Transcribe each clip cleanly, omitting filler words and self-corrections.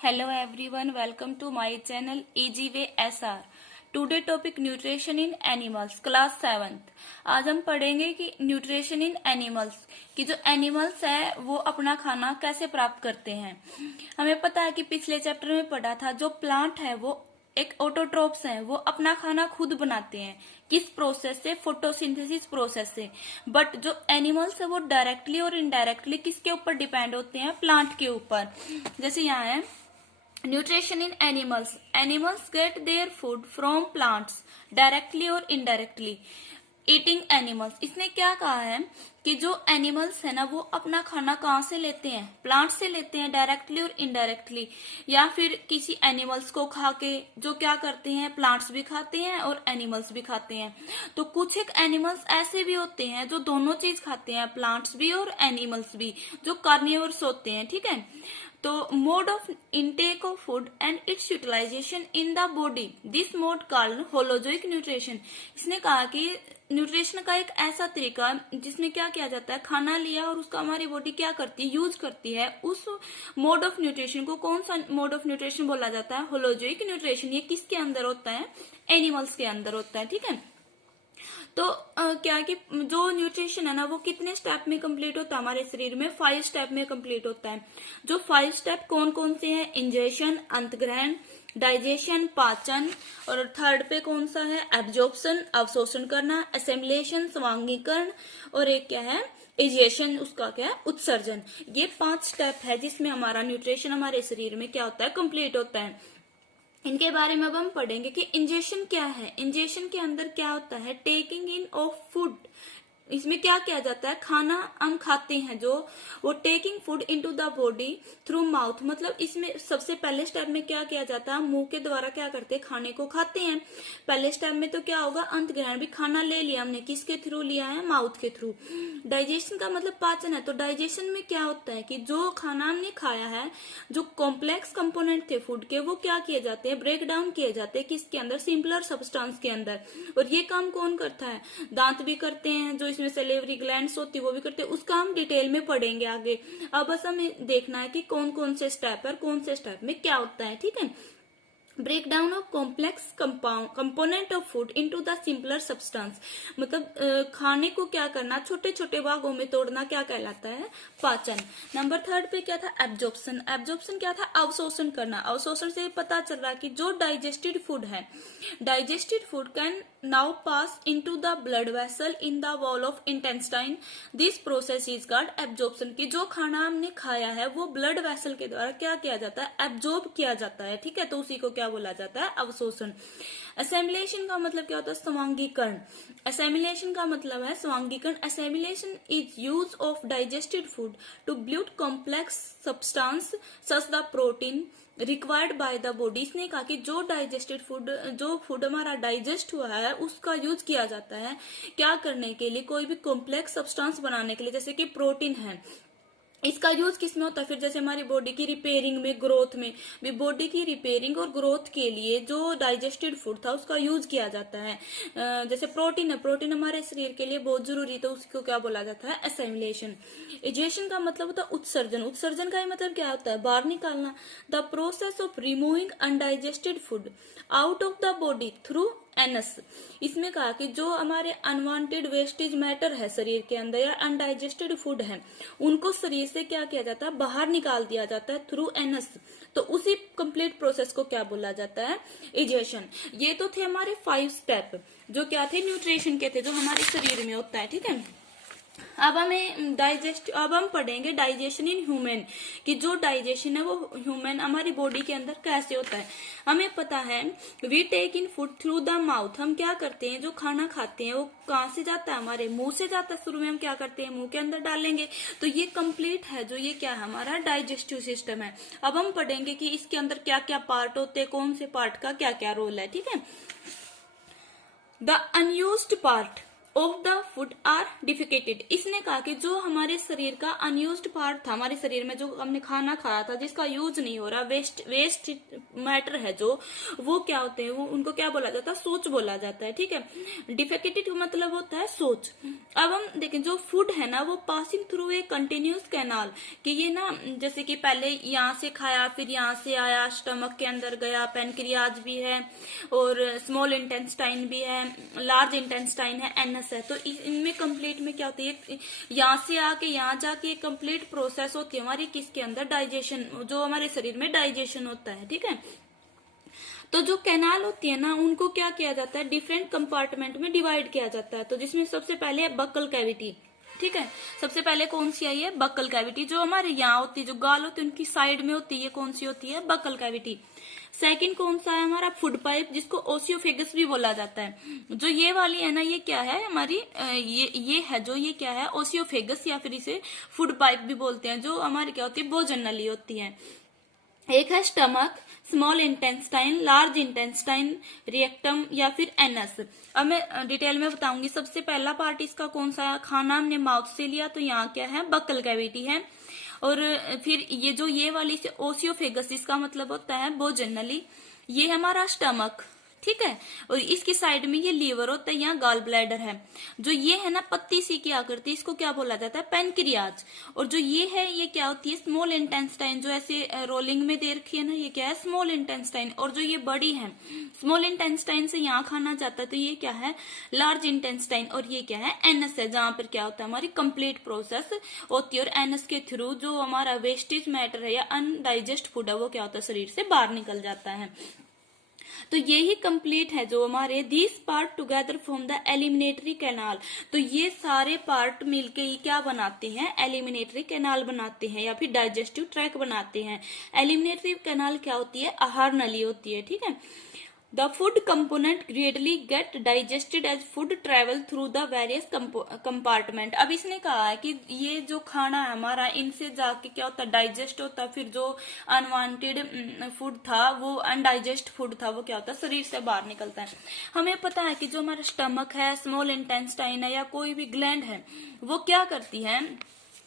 Hello everyone, welcome to my channel EGWay SR. Today topic nutrition in animals class 7th। आज हम पढ़ेंगे कि nutrition in animals कि जो एनिमल्स है वो अपना खाना कैसे प्राप्त करते हैं। हमें पता है कि पिछले चैप्टर में पढ़ा था जो प्लांट है वो एक ऑटोट्रोप्स है, वो अपना खाना खुद बनाते हैं। किस प्रोसेस से? फोटोसिंथेसिस प्रोसेस से। बट जो एनिमल्स है वो डायरेक्टली और इनडायरेक्टली किसके ऊपर डिपेंड होते हैं? प्लांट के ऊपर। जैसे यहाँ है nutrition in animals, animals gate their food from plants directly और इनडायरेक्टली। ईटिंग एनिमल्स, इसने क्या कहा है कि जो एनिमल्स है ना वो अपना खाना कहाँ से लेते हैं? प्लांट से लेते हैं डायरेक्टली और इनडायरेक्टली, या फिर किसी एनिमल्स को खा के जो क्या करते हैं, प्लांट्स भी खाते हैं और एनिमल्स भी खाते हैं। तो कुछ एक एनिमल्स ऐसे भी होते हैं जो दोनों चीज खाते हैं, प्लांट्स भी और एनिमल्स भी, जो कार्निवोरस होते हैं। ठीक है, तो mode of intake of food and its utilisation in the body, this mode called holozoic nutrition. इसने कहा कि न्यूट्रिशन का एक ऐसा तरीका जिसमें क्या किया जाता है, खाना लिया और उसका हमारी बॉडी क्या करती है, यूज करती है। उस मोड ऑफ न्यूट्रिशन को कौन सा मोड ऑफ न्यूट्रिशन बोला जाता है? Holozoic nutrition. ये किसके अंदर होता है? एनिमल्स के अंदर होता है। ठीक है, तो क्या कि जो न्यूट्रिशन है ना वो कितने स्टेप में कंप्लीट होता है हमारे शरीर में? 5 स्टेप में कंप्लीट होता है। जो 5 स्टेप कौन कौन से हैं? इंजेशन, अंतग्रहण, डाइजेशन, पाचन, और थर्ड पे कौन सा है? एब्जॉर्प्शन, अवशोषण करना, असेमिलेशन, स्वांगीकरण, और एक क्या है? इजेशन, उसका क्या है? उत्सर्जन। ये 5 स्टेप है जिसमें हमारा न्यूट्रिशन हमारे शरीर में क्या होता है? कंप्लीट होता है। इनके बारे में अब हम पढ़ेंगे कि इंजेशन क्या है। इंजेशन के अंदर क्या होता है? Taking in of food. इसमें क्या किया जाता है? खाना हम खाते हैं जो, वो taking food into the body through mouth. मतलब इसमें सबसे पहले स्टेप में क्या किया जाता है? मुंह के द्वारा क्या करते हैं? खाने को खाते हैं। पहले स्टेप में तो क्या होगा? अंत ग्रहण भी, खाना ले लिया हमने, किसके थ्रू लिया है? माउथ के थ्रू। डाइजेशन का मतलब पाचन है। तो डाइजेशन में क्या होता है कि जो खाना हमने खाया है, जो कॉम्प्लेक्स कंपोनेंट थे फूड के, वो क्या किए जाते हैं? ब्रेक डाउन किए जाते हैं किसके अंदर? सिंपलर सब्सटेंस के अंदर। और ये काम कौन करता है? दांत भी करते हैं, जो इसमें सैलिवरी ग्लैंड्स होती है वो भी करते हैं। उसका हम डिटेल में पढ़ेंगे आगे। अब बस हमें देखना है कि कौन कौन से स्टेप है, कौन से स्टेप में क्या होता है। ठीक है, break down of complex component of food into the simpler substance. मतलब खाने को क्या करना? छोटे छोटे भागों में तोड़ना, क्या कहलाता है? पाचन। नंबर 3 पे क्या था? एब्जॉर्प्शन। एब्जॉर्प्शन क्या था? अवशोषण करना। अवशोषण से पता चल रहा है कि जो डाइजेस्टेड फूड है, digested food can now pass into the blood vessel in the wall of intestine. This process is called absorption. कि जो खाना हमने खाया है वो ब्लड वेसल के द्वारा क्या किया जाता है? एब्जॉर्ब किया जाता है। ठीक है, तो उसी को क्या बोला जाता है? अवशोषण। असेमिलेशन का मतलब क्या होता है? स्वांगीकरण। असेमिलेशन का मतलब है स्वांगीकरण। Assimilation is use of digested food to build complex substance such the protein required by the body. इसने कहा कि जो डाइजेस्टेड फूड, जो फूड हमारा डाइजेस्ट हुआ है उसका यूज किया जाता है क्या करने के लिए? कोई भी कॉम्प्लेक्स सब्सटेंस बनाने के लिए, जैसे कि प्रोटीन है। इसका यूज किसमें होता है फिर? जैसे हमारी बॉडी की रिपेयरिंग में, ग्रोथ में भी, बॉडी की रिपेयरिंग और ग्रोथ के लिए जो डाइजेस्टेड फूड था उसका यूज किया जाता है। जैसे प्रोटीन है, प्रोटीन हमारे शरीर के लिए बहुत जरूरी है, तो उसको क्या बोला जाता है? एसिमिलेशन। इजेशन का मतलब होता है उत्सर्जन। उत्सर्जन का मतलब क्या होता है? बाहर निकालना। The process of removing undigested food out of the body through anus. इसमें कहा कि जो हमारे अनवांटेड वेस्टेज मैटर है शरीर के अंदर या अनडाइजेस्टेड फूड है, उनको शरीर से क्या किया जाता है? बाहर निकाल दिया जाता है थ्रू एनस। तो उसी कंप्लीट प्रोसेस को क्या बोला जाता है? इजेशन। ये तो थे हमारे 5 स्टेप, जो क्या थे? न्यूट्रिशन के थे, जो हमारे शरीर में होता है। ठीक है, अब हम पढ़ेंगे डाइजेशन इन ह्यूमन। कि जो डाइजेशन है वो ह्यूमन हमारी बॉडी के अंदर कैसे होता है। हमें पता है we take in food through the mouth. हम क्या करते हैं? जो खाना खाते हैं वो कहाँ से जाता है? हमारे मुंह से जाता है। शुरू में हम क्या करते हैं? मुंह के अंदर डालेंगे। तो ये कंप्लीट है, जो ये क्या है? हमारा डाइजेस्टिव सिस्टम है। अब हम पढ़ेंगे कि इसके अंदर क्या क्या पार्ट होते हैं, कौन से पार्ट का क्या क्या रोल है। ठीक है, the unused part of the food are defecated. इसने कहा कि जो हमारे शरीर का अनयूज्ड पार्ट था, हमारे शरीर में जो हमने खाना खाया था जिसका यूज नहीं हो रहा, वेस्ट मैटर है जो, वो क्या होते हैं, वो उनको क्या बोला जाता है, सोच बोला जाता है। ठीक है, डिफिकेटेड मतलब होता है सोच। अब हम देखें जो फूड है ना वो passing through a continuous canal, कि ये ना जैसे कि पहले यहाँ से खाया, फिर यहाँ से आया, स्टमक के अंदर गया, पेनक्रियाज भी है और स्मॉल इंटेस्टाइन भी है, लार्ज इंटेस्टाइन है, एनएस है। तो इनमें कंप्लीट में क्या होती है, यहाँ से आके यहाँ जाके कंप्लीट प्रोसेस होती है हमारी किसके अंदर, डाइजेशन, जो हमारे शरीर में डाइजेशन होता है। ठीक है, तो जो कैनाल होती है ना उनको क्या किया जाता है, डिफरेंट कंपार्टमेंट में डिवाइड किया जाता है। तो जिसमें सबसे पहले है बक्कल कैविटी। ठीक है, सबसे पहले कौन सी आई है, बक्कल कैविटी, जो हमारे यहाँ होती है, जो गाल होती है उनकी साइड में होती है, ये कौन सी होती है, बक्कल कैविटी। सेकंड कौन सा है हमारा, फूड पाइप, जिसको ओसियोफेगस भी बोला जाता है। जो ये वाली है ना, ये क्या है हमारी, ये है जो, ये क्या है, ओसियोफेगस, या फिर इसे फूड पाइप भी बोलते हैं, जो हमारी क्या होती है, भोजन नली होती है। एक है stomach, small intestine, large intestine, rectum या फिर एनस। अब मैं डिटेल में बताऊंगी। सबसे पहला पार्ट इसका कौन सा है, खाना हमने माउथ से लिया तो यहाँ क्या है, बक्कल कैविटी है। और फिर ये जो ये वाली ओसियोफेगस, इसका मतलब होता है भोजन नली, ये है हमारा स्टमक। ठीक है, और इसकी साइड में ये लीवर होता है, यहाँ गाल ब्लैडर है। जो ये है ना पत्ती सी की आकृति, इसको क्या बोला जाता है, पेनक्रियाज। और जो ये है, ये क्या होती है, स्मॉल इंटेस्टाइन, जो ऐसे रोलिंग में दे रखी है ना, ये क्या है, स्मॉल इंटेस्टाइन। और जो ये बड़ी है, स्मॉल इंटेस्टाइन से यहाँ खाना जाता है, तो ये क्या है, लार्ज इंटेस्टाइन। और ये क्या है, एनस है, जहां पर क्या होता है, हमारी कंप्लीट प्रोसेस होती है। और एनस के थ्रू जो हमारा वेस्टेज मैटर है या अनडाइजेस्ट फूड है, वो क्या होता है, शरीर से बाहर निकल जाता है। तो ये ही कंप्लीट है जो हमारे this part together from the एलिमिनेटरी canal. तो ये सारे पार्ट मिलके ही क्या बनाते हैं, एलिमिनेटरी कैनाल बनाते हैं या फिर डाइजेस्टिव ट्रैक बनाते हैं। एलिमिनेटरी कैनाल क्या होती है, आहार नली होती है। ठीक है, the food component gradually get digested as food travel through the various compartment. अब इसने कहा है कि ये जो खाना है हमारा, इनसे जाके क्या होता है, डाइजेस्ट होता है। फिर जो अनवांटेड फूड था, वो अनडाइजेस्ट फूड था, वो क्या होता है, शरीर से बाहर निकलता है। हमें पता है कि जो हमारा स्टमक है, स्मॉल इंटेस्टाइन है या कोई भी ग्लैंड है, वो क्या करती है,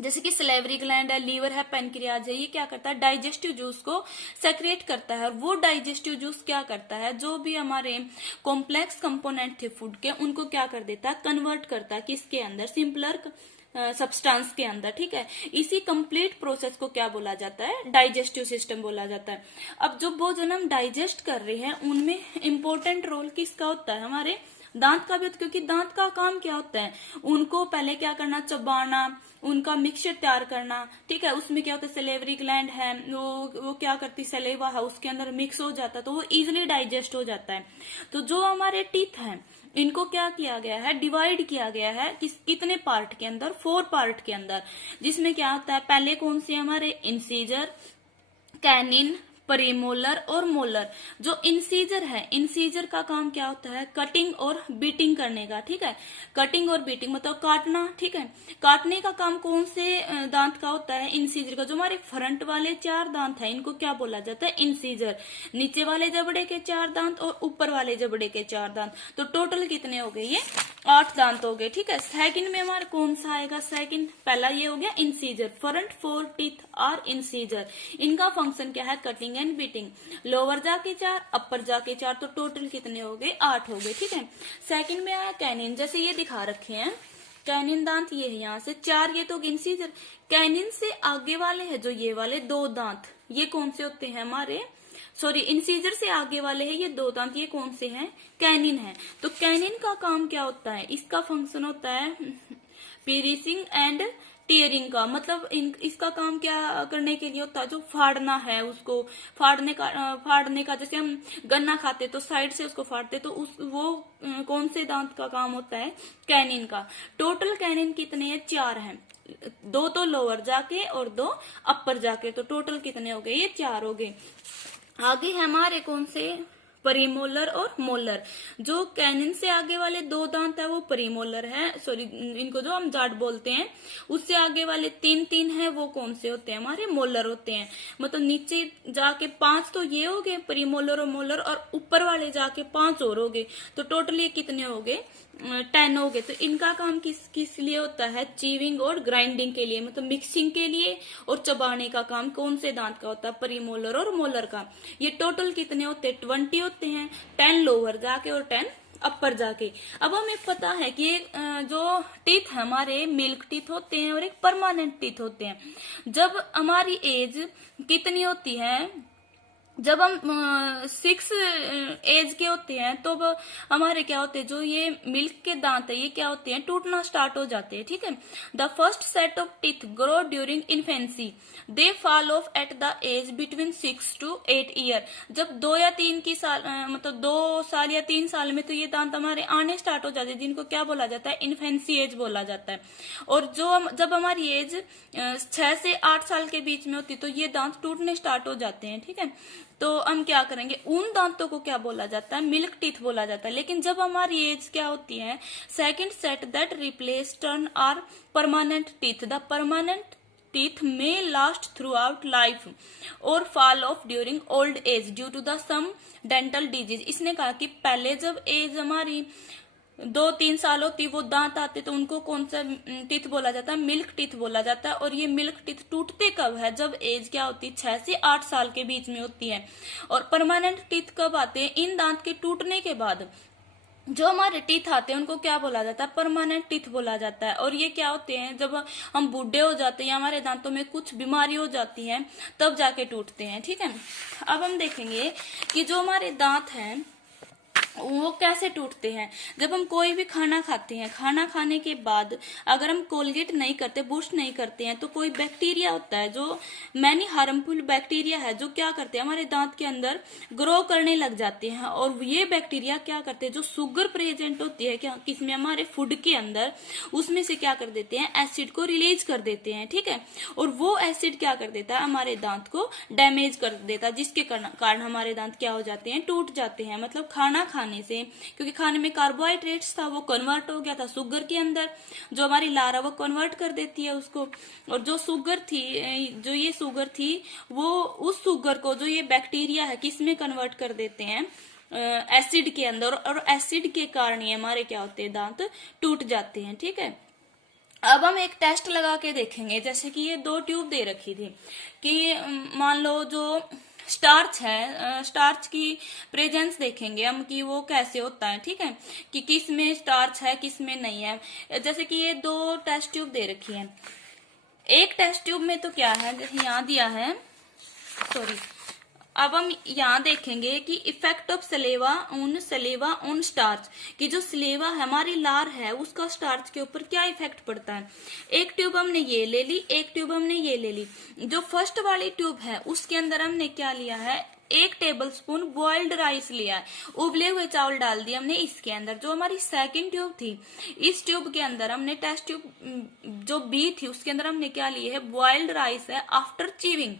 जैसे कि सलेवरी ग्लैंड है, लीवर है, पेनक्रियाज है, ये क्या करता है, डाइजेस्टिव जूस को सेक्रेट करता है। और वो डाइजेस्टिव जूस क्या करता है, जो भी हमारे कॉम्प्लेक्स कंपोनेंट थे फूड के, उनको क्या कर देता है, कन्वर्ट करता है किसके अंदर, सिंपलर सब्सटेंस के अंदर। ठीक है, इसी कंप्लीट प्रोसेस को क्या बोला जाता है, डाइजेस्टिव सिस्टम बोला जाता है। अब जो भोजन हम डाइजेस्ट कर रहे हैं, उनमें इंपॉर्टेंट रोल किसका होता है, हमारे दांत का भी होता है। क्योंकि दांत का काम क्या होता है, उनको पहले क्या करना, चबाना, उनका मिक्सचर तैयार करना। ठीक है, उसमें क्या होता है, सलेवरी ग्लैंड है, वो क्या करती, सलेवा है, उसके अंदर मिक्स हो जाता है, तो वो इजिली डाइजेस्ट हो जाता है। तो जो हमारे टीथ हैं, इनको क्या किया गया है, डिवाइड किया गया है कितने पार्ट के अंदर, 4 पार्ट के अंदर। जिसमें क्या होता है, पहले कौन से हमारे, इंसीजर, कैनिन, प्रीमोलर और मोलर। जो इंसीजर है, इंसीजर का काम क्या होता है, कटिंग और बीटिंग करने का। ठीक है, कटिंग और बीटिंग मतलब काटना। ठीक है, काटने का काम कौन से दांत का होता है, इंसीजर का। जो हमारे फ्रंट वाले 4 दांत है, इनको क्या बोला जाता है, इंसीजर। नीचे वाले जबड़े के 4 दांत और ऊपर वाले जबड़े के 4 दांत, तो टोटल कितने हो गए, ये 8 दांत हो गए। ठीक है, सेकंड में हमारा कौन सा आएगा, सेकंड, पहला ये हो गया incisor. Front 4 teeth are incisor, इनका फंक्शन क्या है, कटिंग एंड बीटिंग। लोअर जाके 4, अपर जाके 4, तो टोटल कितने हो गए, 8 हो गए। ठीक है, सेकंड में आया कैनिन, जैसे ये दिखा रखे हैं, कैनिन दांत ये है, यहाँ से 4, ये तो इंसीजर। कैनिन से आगे वाले है जो ये वाले 2 दांत, ये कौन से होते हैं हमारे, सॉरी, इंसीजर से आगे वाले हैं ये 2 दांत, ये कौन से हैं, कैनिन है। तो कैनिन का काम क्या होता है, इसका फंक्शन होता है पीरिसिंग एंड टीयरिंग का। मतलब इसका काम क्या करने के लिए होता है, जो फाड़ना है उसको, फाड़ने का जैसे हम गन्ना खाते तो साइड से उसको फाड़ते, तो वो कौन से दांत का काम होता है, कैनिन का। टोटल कैनिन कितने हैं, 4 हैं, 2 तो लोअर जाके और 2 अपर जाके, तो टोटल कितने हो गए, ये 4 हो गए। आगे है हमारे कौन से, प्रीमोलर और मोलर। जो कैनिन से आगे वाले 2 दांत है वो प्रीमोलर है, सॉरी, इनको जो हम जाट बोलते हैं। उससे आगे वाले 3 है, वो कौन से होते हैं, हमारे मोलर होते हैं। मतलब नीचे जाके 5 तो ये हो गए प्रीमोलर और मोलर, और ऊपर वाले जाके 5 और हो गए, तो टोटली कितने हो गए, 10 हो गए। तो इनका काम किस किस लिए होता है? च्यूइंग और ग्राइंडिंग के लिए, मतलब मिक्सिंग के लिए। और चबाने का काम कौन से दांत का होता है? प्रीमोलर और मोलर का। ये टोटल कितने होते हैं? 20 होते हैं, 10 लोअर जाके और 10 अपर जाके। अब हमें पता है कि जो टीथ हमारे मिल्क टीथ होते हैं और एक परमानेंट टीथ होते हैं। जब हमारी एज कितनी होती है, जब हम 6 एज के होते हैं तो हमारे क्या होते हैं, जो ये मिल्क के दांत है ये क्या होते हैं? टूटना स्टार्ट हो जाते हैं, ठीक है। The first set of teeth grow during infancy, they fall off at the age between 6 to 8 year. जब 2 या 3 की साल मतलब 2 साल या 3 साल में तो ये दांत हमारे आने स्टार्ट हो जाते हैं, जिनको क्या बोला जाता है? इन्फेंसी एज बोला जाता है। और जब हमारी एज 6 से 8 साल के बीच में होती है तो ये दांत टूटने स्टार्ट हो जाते हैं, ठीक है। तो हम क्या करेंगे? उन दांतों को क्या बोला जाता है? मिल्क टीथ बोला जाता है। लेकिन जब हमारी एज क्या होती है? Second set that replace turn are permanent teeth, the permanent teeth may last throughout life और fall off during old age due to the some dental disease. इसने कहा कि पहले जब एज हमारी 2-3 साल होती वो दांत आते तो उनको कौन सा टीथ बोला जाता है? मिल्क टीथ बोला जाता है। और ये मिल्क टीथ टूटते कब है? जब एज क्या होती है? 6 से 8 साल के बीच में होती है। और परमानेंट टीथ कब आते हैं? इन दांत के टूटने के बाद जो हमारे टीथ आते हैं उनको क्या बोला जाता है? परमानेंट टीथ बोला जाता है। और ये क्या होते हैं? जब हम बूढ़े हो जाते हैं या हमारे दांतों में कुछ बीमारी हो जाती है तब जाके टूटते हैं, ठीक है। अब हम देखेंगे कि जो हमारे दांत हैं वो कैसे टूटते हैं। जब हम कोई भी खाना खाते हैं, खाना खाने के बाद अगर हम कोलगेट नहीं करते, ब्रश नहीं करते हैं, तो कोई बैक्टीरिया होता है, जो मैनी हार्मफुल बैक्टीरिया है, जो क्या करते हैं? हमारे दांत के अंदर ग्रो करने लग जाते हैं। और ये बैक्टीरिया क्या करते हैं? जो शुगर प्रेजेंट होती है क्या किसमें? हमारे फूड के अंदर, उसमें से क्या कर देते हैं? एसिड को रिलीज कर देते हैं, ठीक है। और वो एसिड क्या कर देता है? हमारे दांत को डैमेज कर देता है, जिसके कारण हमारे दांत क्या हो जाते हैं? टूट जाते हैं। मतलब खाना खाने से, क्योंकि खाने में कार्बोहाइड्रेट्स था वो कन्वर्ट हो गया था शुगर के अंदर, जो हमारी लार वो कन्वर्ट कर देती है उसको। और जो शुगर थी, जो ये शुगर थी, वो उस शुगर को जो ये बैक्टीरिया है किस में कन्वर्ट कर देते हैं? एसिड के अंदर। और एसिड के कारण ये हमारे क्या होते हैं? दांत टूट जाते हैं, ठीक है। अब हम एक टेस्ट लगा के देखेंगे। जैसे कि ये 2 ट्यूब दे रखी थी कि मान लो जो स्टार्च है, स्टार्च की प्रेजेंस देखेंगे हम कि वो कैसे होता है, ठीक है, कि किस में स्टार्च है किस में नहीं है। जैसे कि ये 2 टेस्ट ट्यूब दे रखी है। एक टेस्ट ट्यूब में तो क्या है, जैसे यहाँ दिया है, सॉरी, अब हम यहाँ देखेंगे कि effect of saliva on starch, कि जो सलेवा हमारी लार है उसका स्टार्च के ऊपर क्या इफेक्ट पड़ता है। एक ट्यूब हमने ये ले ली, एक ट्यूब हमने ये ले ली। जो फर्स्ट वाली ट्यूब है उसके अंदर हमने क्या लिया है? 1 टेबलस्पून बॉइल्ड राइस लिया है, उबले हुए चावल डाल दिए हमने इसके अंदर। जो हमारी सेकंड ट्यूब थी, इस ट्यूब के अंदर हमने टेस्ट ट्यूब जो बी थी उसके अंदर हमने क्या लिए है? बॉइल्ड राइस है। After chewing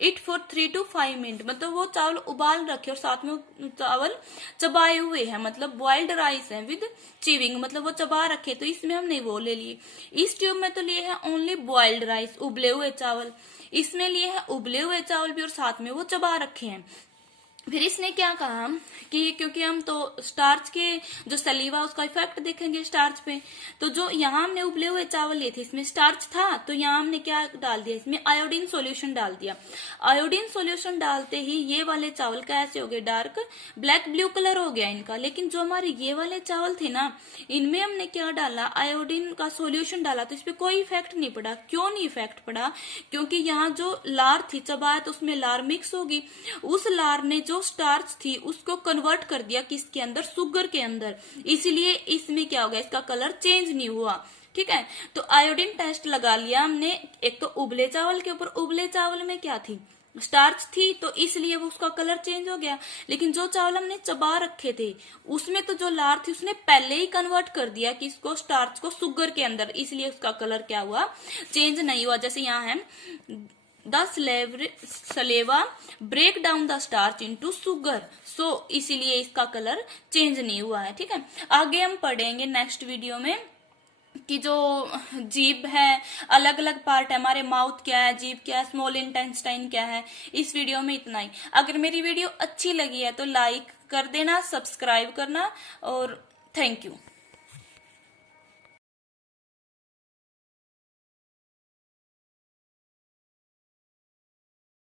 it for 3 to 5 minute, मतलब वो चावल उबाल रखे और साथ में चावल चबाए हुए हैं, मतलब बॉइल्ड राइस है विद चीविंग, मतलब वो चबा रखे। तो इसमें हमने वो ले लिए। इस ट्यूब में तो लिए हैं ओनली बॉइल्ड राइस, उबले हुए चावल। इसमें लिए हैं उबले हुए चावल भी और साथ में वो चबा रखे हैं। फिर इसने क्या कहा कि क्योंकि हम तो स्टार्च के जो सलीवा उसका इफेक्ट देखेंगे स्टार्च पे, तो जो यहाँ हमने उबले हुए चावल लिए थे इसमें स्टार्च था, तो यहाँ हमने क्या डाल दिया? इसमें आयोडीन सॉल्यूशन डाल दिया। आयोडीन सॉल्यूशन डालते ही ये वाले चावल कैसे हो गए? डार्क ब्लैक ब्लू कलर हो गया इनका। लेकिन जो हमारे ये वाले चावल थे ना, इनमें हमने क्या डाला? आयोडीन का सॉल्यूशन डाला, तो इसपे कोई इफेक्ट नहीं पड़ा। क्यों नहीं इफेक्ट पड़ा? क्योंकि यहाँ जो लार थी चबाया तो उसमें लार मिक्स होगी, उस लार ने जो स्टार्च थी उसको कन्वर्ट कर दिया किसके अंदर? शुगर के अंदर। इसलिए इसमें क्या हो गया? इसका कलर चेंज नहीं हुआ, ठीक है। तो आयोडीन टेस्ट लगा लिया हमने एक तो उबले चावल के ऊपर। उबले चावल में क्या थी? स्टार्च थी, तो इसलिए वो उसका कलर चेंज हो गया। लेकिन जो चावल हमने चबा रखे थे उसमें तो जो लार थी उसने पहले ही कन्वर्ट कर दिया कि इसको स्टार्च को शुगर के अंदर, इसलिए उसका कलर क्या हुआ? चेंज नहीं हुआ। जैसे यहाँ है the saliva break down the starch into sugar, so इसीलिए इसका कलर चेंज नहीं हुआ है, ठीक है। आगे हम पढ़ेंगे नेक्स्ट वीडियो में कि जो जीभ है, अलग अलग पार्ट है, हमारे माउथ क्या है, जीभ क्या है, स्मॉल इंटेस्टाइन क्या है। इस वीडियो में इतना ही। अगर मेरी वीडियो अच्छी लगी है तो लाइक कर देना, सब्सक्राइब करना, और थैंक यू।